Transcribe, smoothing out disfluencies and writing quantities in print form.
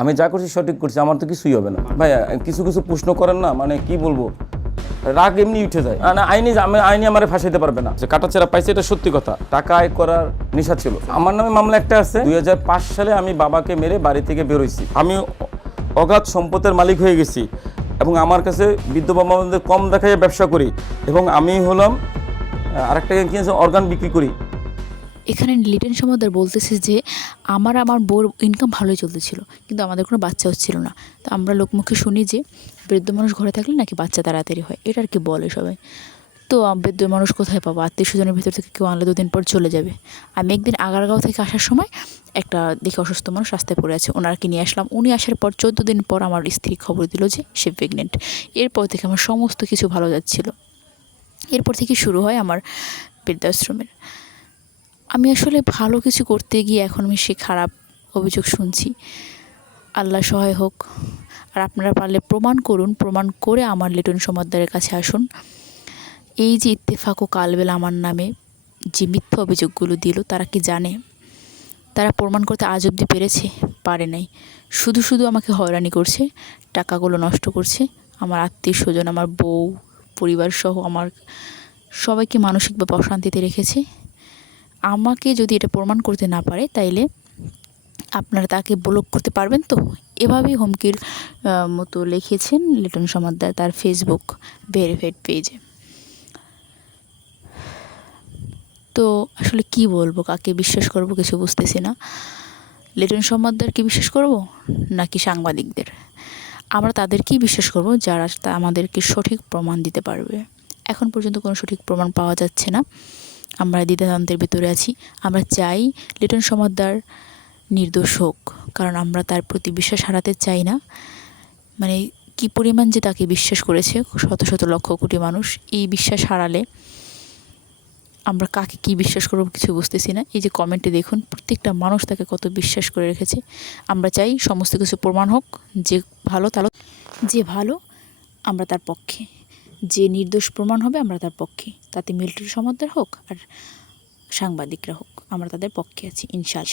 আমি যা করছি সঠিক করছি, আমার তো কিছুই হবে না ভাইয়া। কিছু কিছু প্রশ্ন করেন না, মানে কি বলবো, রাগ এমনি উঠে যায়। না আইনি আমারে ফাঁসাইতে পারবে না। যে কাটাছেড়া পাইছে এটা সত্যি কথা, টাকা আয় করার নেশা ছিল। আমার নামে মামলা একটা আছে, 2005 সালে আমি বাবাকে মেরে বাড়ি থেকে বেরোইছি। আমি অগাধ সম্পদের মালিক হয়ে গেছি এবং আমার কাছে বৃদ্ধ বাবা মাদের কম দেখায় ব্যবসা করি এবং আমি হলাম আরেকটা কিনেছি অর্গান বিক্রি করি। এখানে লিটন সমাদ্দার বলতেছে যে আমার বউর ইনকাম ভালোই চলতেছিল, কিন্তু আমাদের কোনো বাচ্চা হচ্ছিল না। তো আমরা লোকমুখে শুনি যে বৃদ্ধ মানুষ ঘরে থাকলে নাকি বাচ্চা তাড়াতাড়ি হয়, এটা আর কি বলে সবাই। তো বৃদ্ধ মানুষ কোথায় পাবো, আত্মীয় স্বজনের ভিতর থেকে কেউ আনলে 2 দিন পর চলে যাবে। আমি একদিন আগারগাঁও থেকে আসার সময় একটা দেখে অসুস্থ মানুষ রাস্তায় পড়ে আছে, ওনাকে নিয়ে আসলাম। উনি আসার পর 14 দিন পর আমার স্ত্রী খবর দিল যে সে প্রেগনেন্ট। এরপর থেকে আমার সমস্ত কিছু ভালো যাচ্ছিল। এরপর থেকে শুরু হয় আমার বৃদ্ধাশ্রমের। আমি আসলে ভালো কিছু করতে গিয়ে এখন আমি সে খারাপ অভিযোগ শুনছি। আল্লাহ সহায় হোক। আর আপনারা পারলে প্রমাণ করুন, প্রমাণ করে আমার লিটন সমাদ্দারের কাছে আসুন। এই যে ইত্তেফাক ও কালবেলা আমার নামে যে মিথ্যা অভিযোগগুলো দিল, তারা কি জানে? তারা প্রমাণ করতে আজ অবধি পেরেছে? পারে নাই। শুধু শুধু আমাকে হয়রানি করছে, টাকাগুলো নষ্ট করছে। আমার আত্মীয় স্বজন, আমার বউ, পরিবার সহ আমার সবাইকে মানসিকভাবে অশান্তিতে রেখেছে। আমাকে যদি এটা প্রমাণ করতে না পারে, তাইলে আপনারা তাকে ব্লক করতে পারবেন তো? এভাবেই হুমকির মতো লিখেছেন লিটন সমাদ্দার তার ফেসবুক ভেরিফাইড পেজে। তো আসলে কি বলবো, কাকে বিশ্বাস করব কিছু বুঝতেছি না। লিটন সমাদ্দারকে বিশ্বাস করব নাকি সাংবাদিকদের? আমরা তাদেরকেই বিশ্বাস করব যারা আমাদেরকে সঠিক প্রমাণ দিতে পারবে। এখন পর্যন্ত কোনো সঠিক প্রমাণ পাওয়া যাচ্ছে না। আমরা দ্বিধাদ্বন্দ্বের ভিতরে আছি। আমরা চাই লিটন সমাদ্দার নির্দোষ হোক, কারণ আমরা তার প্রতি বিশ্বাস হারাতে চাই না। মানে কি পরিমাণ যে তাকে বিশ্বাস করেছে শত শত লক্ষ কোটি মানুষ, এই বিশ্বাস হারালে আমরা কাকে কি বিশ্বাস করব কিছু বুঝতেছি না। এই যে কমেন্টে দেখুন, প্রত্যেকটা মানুষ তাকে কত বিশ্বাস করে রেখেছে। আমরা চাই সমস্ত কিছু প্রমাণ হোক। যে ভালো আমরা তার পক্ষে, যে নির্দোষ প্রমাণ হবে আমরা তার পক্ষে। তাতে লিটন সমাদ্দার হোক আর সাংবাদিকরা হোক, আমরা তাদের পক্ষে আছি ইনশাআল্লাহ।